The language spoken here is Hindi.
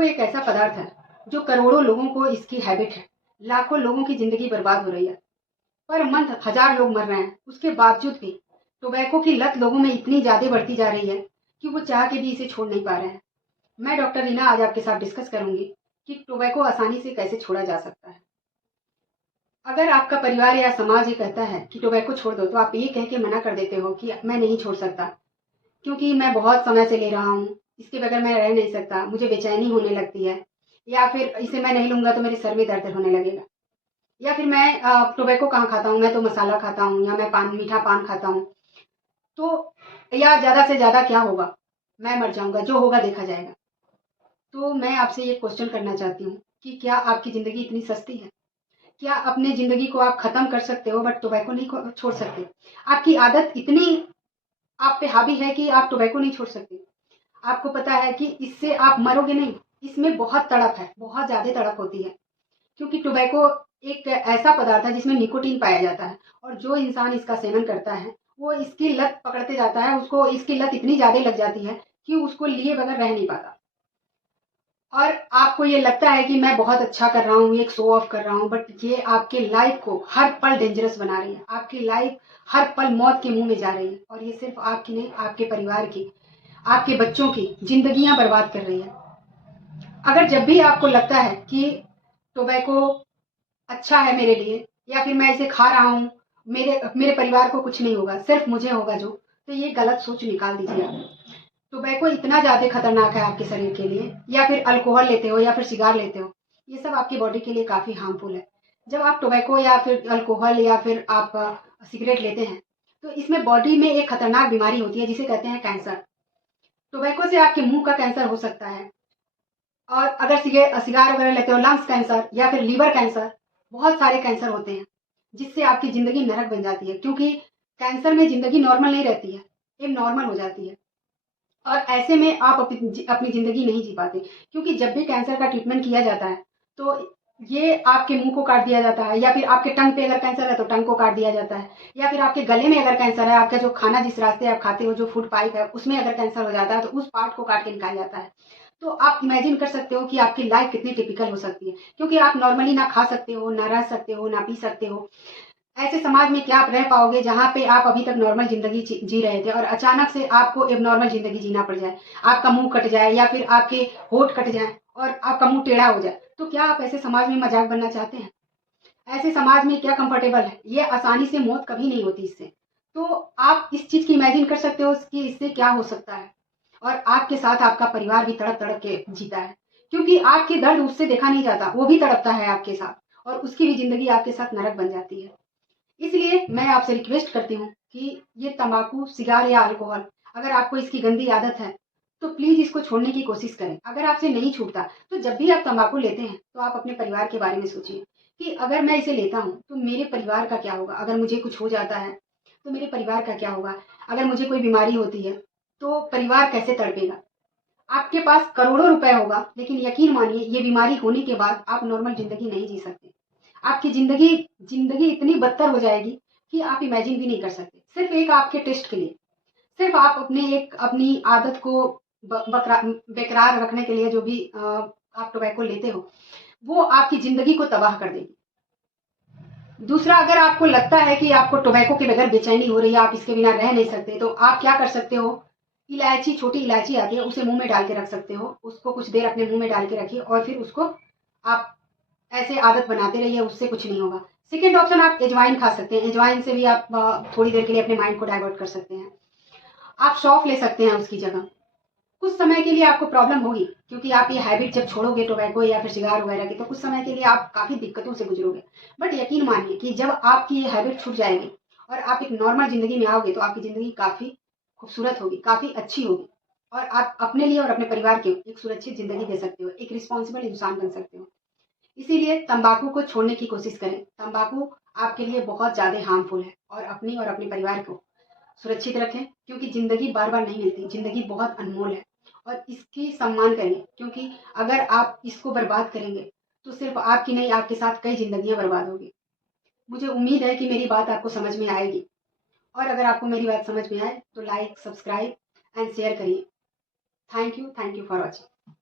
टोबैको एक ऐसा पदार्थ है जो करोड़ों लोगों को इसकी हैबिट है। लाखों लोगों की जिंदगी बर्बाद हो रही है, पर मंथ हजार लोग मर रहे हैं। उसके बावजूद भी टोबैको की लत लोगों में इतनी ज्यादा बढ़ती जा रही है कि वो चाह के भी इसे छोड़ नहीं पा रहे हैं। मैं डॉक्टर रीना आज आपके साथ डिस्कस करूंगी कि टोबैको आसानी से कैसे छोड़ा जा सकता है। अगर आपका परिवार या समाज ये कहता है कि टोबैको छोड़ दो, तो आप ये कह के मना कर देते हो कि मैं नहीं छोड़ सकता, क्योंकि मैं बहुत समय से ले रहा हूँ, इसके बगैर मैं रह नहीं सकता, मुझे बेचैनी होने लगती है, या फिर इसे मैं नहीं लूंगा तो मेरे सर में दर्द होने लगेगा, या फिर मैं टोबैको कहाँ खाता हूँ, मैं तो मसाला खाता हूँ, या मैं मीठा पान खाता हूँ, तो या ज़्यादा से ज़्यादा क्या होगा, मैं मर जाऊंगा, जो होगा देखा जाएगा। तो मैं आपसे ये क्वेश्चन करना चाहती हूँ कि क्या आपकी ज़िंदगी इतनी सस्ती है? क्या अपने ज़िंदगी को आप ख़त्म कर सकते हो बट टोबैको नहीं छोड़ सकते? आपकी आदत इतनी आप पे हावी है कि आप टोबैको नहीं छोड़ सकते। आपको पता है कि इससे आप मरोगे नहीं, इसमें बहुत तड़प है, बहुत ज़्यादा तड़प होती है, क्योंकि टोबैको एक ऐसा पदार्थ है जिसमें निकोटीन पाया जाता है, और जो इंसान इसका सेवन करता है वो इसकी लत पकड़ते जाता है, उसको इसकी लत इतनी ज़्यादा लग जाती है कि उसको लिए बगैर रह नहीं पाता। और आपको ये लगता है कि मैं बहुत अच्छा कर रहा हूँ, एक शो ऑफ कर रहा हूँ, बट ये आपके लाइफ को हर पल डेंजरस बना रही है। आपकी लाइफ हर पल मौत के मुंह में जा रही है, और ये सिर्फ आपकी नहीं, आपके परिवार की, आपके बच्चों की जिंदगियां बर्बाद कर रही है। अगर जब भी आपको लगता है कि टोबैको अच्छा है मेरे लिए, या फिर मैं इसे खा रहा हूँ, मेरे मेरे परिवार को कुछ नहीं होगा, सिर्फ मुझे होगा जो, तो ये गलत सोच निकाल दीजिए आप। टोबैको इतना ज़्यादा खतरनाक है आपके शरीर के लिए, या फिर अल्कोहल लेते हो या फिर सिगार लेते हो, ये सब आपकी बॉडी के लिए काफ़ी हार्मफुल है। जब आप टोबैको या फिर अल्कोहल या फिर आप सिगरेट लेते हैं, तो इसमें बॉडी में एक खतरनाक बीमारी होती है जिसे कहते हैं कैंसर। टोबैको से आपके मुंह का कैंसर हो सकता है, और अगर सिगार वगैरह लेते हो, लंग्स कैंसर या फिर लीवर कैंसर, बहुत सारे कैंसर होते हैं जिससे आपकी ज़िंदगी नरक बन जाती है, क्योंकि कैंसर में ज़िंदगी नॉर्मल नहीं रहती है, एक नॉर्मल हो जाती है। और ऐसे में आप अपनी ज़िंदगी नहीं जी पाते, क्योंकि जब भी कैंसर का ट्रीटमेंट किया जाता है तो ये आपके मुंह को काट दिया जाता है, या फिर आपके टंग पे अगर कैंसर है तो टंग को काट दिया जाता है, या फिर आपके गले में अगर कैंसर है, आपका जो खाना जिस रास्ते आप खाते हो, जो फूड पाइप है, उसमें अगर कैंसर हो जाता है तो उस पार्ट को काट के निकाला जाता है। तो आप इमेजिन कर सकते हो कि आपकी लाइफ कितनी टिपिकल हो सकती है, क्योंकि आप नॉर्मली ना खा सकते हो, ना रह सकते हो, ना पी सकते हो। ऐसे समाज में क्या आप रह पाओगे जहाँ पे आप अभी तक नॉर्मल जिंदगी जी रहे थे और अचानक से आपको एक नॉर्मल जिंदगी जीना पड़ जाए, आपका मुंह कट जाए या फिर आपके होठ कट जाए और आपका मुंह टेढ़ा हो जाए, तो क्या आप ऐसे समाज में मजाक बनना चाहते हैं? ऐसे समाज में क्या कंफर्टेबल है? ये आसानी से मौत कभी नहीं होती इससे। तो आप इस चीज की इमेजिन कर सकते हो कि इससे क्या हो सकता है, और आपके साथ आपका परिवार भी तड़प तड़प के जीता है, क्योंकि आपके दर्द उससे देखा नहीं जाता, वो भी तड़पता है आपके साथ, और उसकी भी जिंदगी आपके साथ नरक बन जाती है। इसलिए मैं आपसे रिक्वेस्ट करती हूँ कि ये तंबाकू, सिगार या अल्कोहल, अगर आपको इसकी गंदी आदत है तो प्लीज इसको छोड़ने की कोशिश करें। अगर आपसे नहीं छूटता तो जब भी आप तंबाकू लेते हैं तो आप अपने परिवार के बारे में सोचिए कि अगर मैं इसे लेता हूँ तो मेरे परिवार का क्या होगा, अगर मुझे कुछ हो जाता है तो मेरे परिवार का क्या होगा, अगर मुझे कोई बीमारी होती है तो परिवार कैसे तड़पेगा। आपके पास करोड़ों रुपए होगा, लेकिन यकीन मानिए ये बीमारी होने के बाद आप नॉर्मल जिंदगी नहीं जी सकते। आपकी जिंदगी जिंदगी इतनी बदतर हो जाएगी कि आप इमेजिन भी नहीं कर सकते। सिर्फ एक आपके टेस्ट के लिए, सिर्फ आप अपनी आदत को बेकरार रखने के लिए जो भी आप टोबैको लेते हो, वो आपकी जिंदगी को तबाह कर देगी। दूसरा, अगर आपको लगता है कि आपको टोबैको के बगैर बेचैनी हो रही है, आप इसके बिना रह नहीं सकते, तो आप क्या कर सकते हो, इलायची, छोटी इलायची आती है, उसे मुंह में डाल के रख सकते हो, उसको कुछ देर अपने मुंह में डाल के रखिए और फिर उसको आप ऐसे आदत बनाते रहिए, उससे कुछ नहीं होगा। सेकेंड ऑप्शन, आप एजवाइन खा सकते हैं, एजवाइन से भी आप थोड़ी देर के लिए अपने माइंड को डाइवर्ट कर सकते हैं। आप सौंफ ले सकते हैं उसकी जगह। कुछ समय के लिए आपको प्रॉब्लम होगी, क्योंकि आप ये हैबिट जब छोड़ोगे टोबैको या फिर सिगार वगैरह की, तो कुछ समय के लिए आप काफी दिक्कतों से गुजरोगे, बट यकीन मानिए कि जब आपकी ये हैबिट छूट जाएगी और आप एक नॉर्मल जिंदगी में आओगे तो आपकी जिंदगी काफी खूबसूरत होगी, काफी अच्छी होगी, और आप अपने लिए और अपने परिवार के एक सुरक्षित जिंदगी दे सकते हो, एक रिस्पॉन्सिबल इंसान बन सकते हो। इसीलिए तंबाकू को छोड़ने की कोशिश करें। तंबाकू आपके लिए बहुत ज्यादा हार्मफुल है, और अपने परिवार को सुरक्षित रखें, क्योंकि जिंदगी बार बार नहीं मिलती, जिंदगी बहुत अनमोल है, और इसकी सम्मान करिए, क्योंकि अगर आप इसको बर्बाद करेंगे तो सिर्फ आपकी नहीं, आपके साथ कई जिंदगियां बर्बाद होगी। मुझे उम्मीद है कि मेरी बात आपको समझ में आएगी, और अगर आपको मेरी बात समझ में आए तो लाइक, सब्सक्राइब एंड शेयर करिए। Thank you for watching.